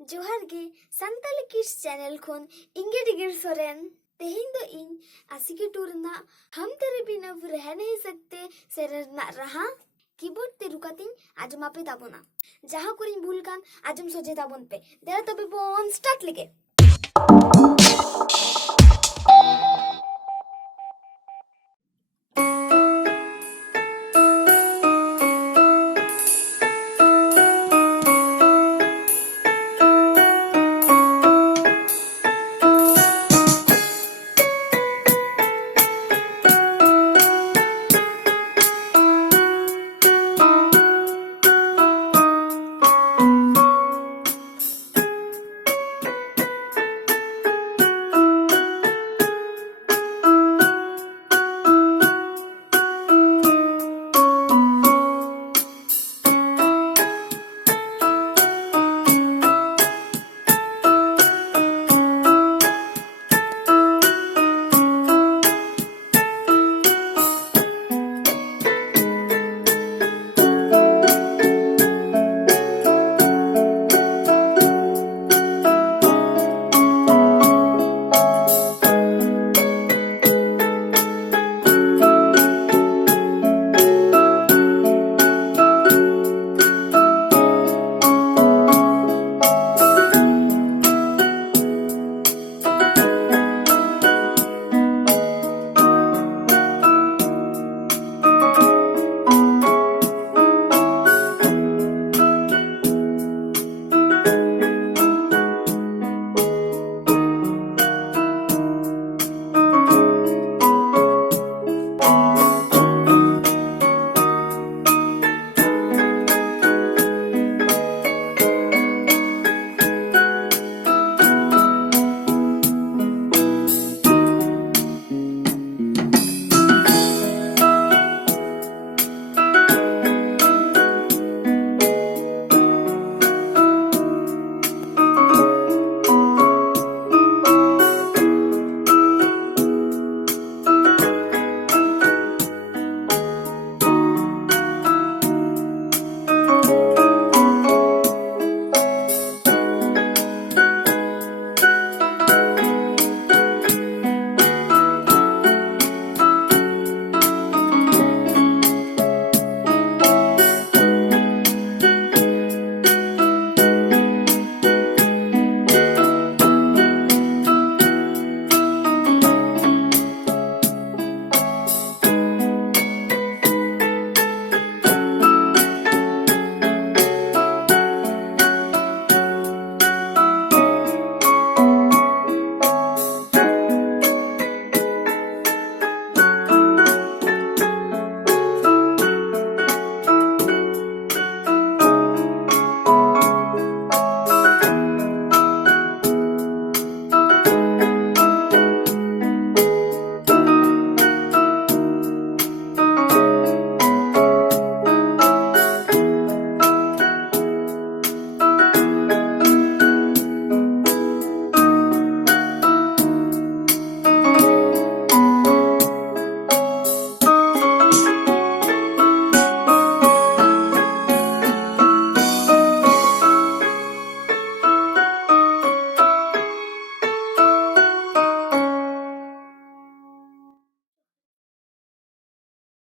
जोहार गे Santali kids channel खोन इंगे डिगिर सोरेन तेहिं दो इन आसिकी टूरना हम तेरे बिना अब रह नहीं सकते सेरना रहा कीबोर्ड ते रुकातिन आजम आपे दाबोना जहाँ कुरिन भूल कान आजम सोचे दाबोन पे देरा तबे बोन स्टार्ट लेके